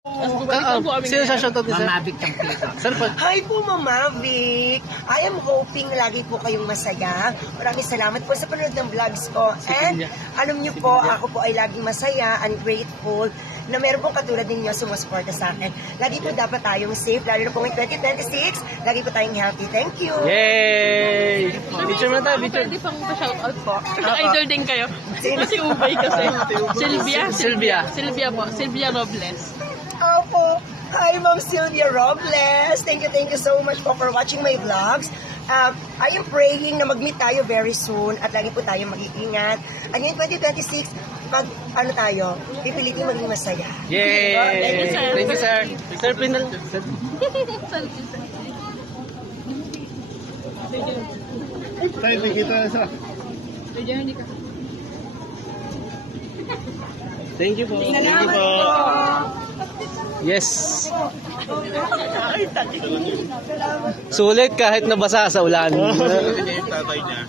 Sino sa shoutout niyo, sir? Mamabig kang pito. Sir, Hi po, Mama Vic. I am hoping lagi po kayong masaya. Maraming salamat po sa panonood ng vlogs ko. And alam niyo po, ako po ay laging masaya and grateful na meron pong katulad ninyo sumusuporta sa akin. Lagi po dapat tayong safe, lalo na po ngayong 2026. Lagi po tayong healthy. Thank you. yay! Picture mo tayo, picture. Pwede pang pa-shoutout po. Idol din kayo. Kasi ubay kasi. Sylvia. Sylvia po. Sylvia Robles. Opo. Hi, Ma'am Sylvia Robles. Thank you so much po for watching my vlogs. I am praying na mag-meet tayo very soon at lagi po tayo mag-iingat. At ngayon 2026, ano tayo, pipilitin maging masaya. Yay! Thank you, sir. Sir, pinal. Tayo, nakita sa... Thank you po. Salamat po. Yes. Sulit kahit nabasa sa ulan. Tatay niya.